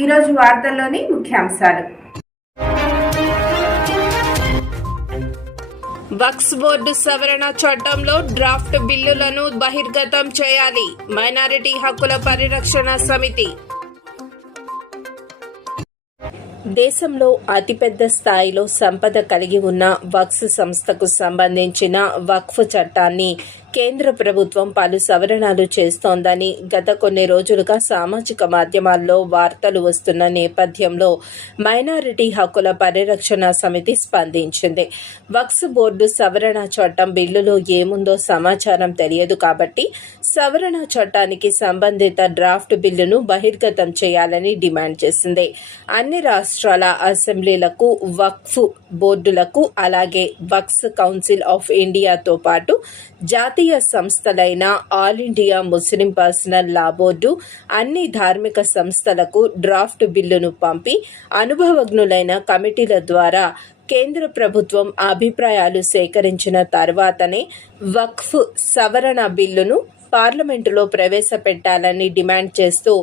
ఈరోజు వార్తల్లోని ముఖ్యాంశాలు. వక్స్ బోర్డు సవరణ చట్టంలో డ్రాఫ్ట్ బిల్లులను బహిర్గతం చేయాలి. మైనారిటీ హక్కుల పరిరక్షణ సమితి. దేశంలో అతిపెద్ద స్థాయిలో సంపద కలిగి ఉన్న వక్స్ సంస్థకు సంబంధించిన వక్ఫ్ చట్టాన్ని కేంద్ర ప్రభుత్వం పలు సవరణలు చేస్తోందని గత కొన్ని రోజులుగా సామాజిక మాధ్యమాల్లో వార్తలు వస్తున్న నేపథ్యంలో మైనారిటీ హక్కుల పరిరక్షణ సమితి స్పందించింది. వక్స్ బోర్డు సవరణ చట్టం బిల్లులో ఏముందో సమాచారం తెలియదు కాబట్టి సవరణ చట్టానికి సంబంధిత డ్రాఫ్ట్ బిల్లును బహిర్గతం చేయాలని డిమాండ్ చేసింది. అన్ని రాష్ట్రాల అసెంబ్లీలకు వక్ఫ్ బోర్డులకు అలాగే వక్స్ కౌన్సిల్ ఆఫ్ ఇండియాతో పాటు జాతీయ సంస్థలైన all India Muslim personal law board అన్ని ధార్మిక సంస్థలకు డ్రాఫ్ట్ బిల్లును పంపి అనుభవజ్ఞులైన కమిటీల ద్వారా కేంద్ర ప్రభుత్వం అభిప్రాయాలు సేకరించిన తర్వాతనే వక్ఫ్ సవరణ బిల్లును పార్లమెంటులో ప్రవేశపెట్టాలని డిమాండ్ చేస్తూ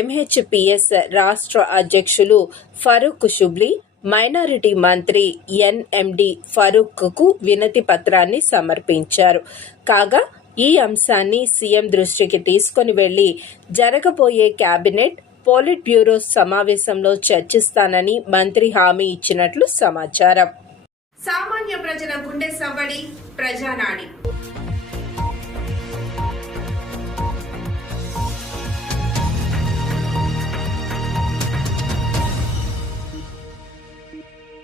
ఎంహెచ్పిఎస్ రాష్ట్ర అధ్యక్షులు ఫరూక్ షుబ్లీ మైనారిటీ మంత్రి ఎన్ఎండి ఫరూక్కు వినతి పత్రాన్ని సమర్పించారు. కాగా ఈ అంశాన్ని సీఎం దృష్టికి తీసుకొని వెళ్ళి జరగబోయే కేబినెట్ పోలిట్ బ్యూరో సమావేశంలో చర్చిస్తానని మంత్రి హామీ ఇచ్చినట్లు సమాచారం. సామాన్య ప్రజల గుండె సవ్వడి ప్రజానాడి.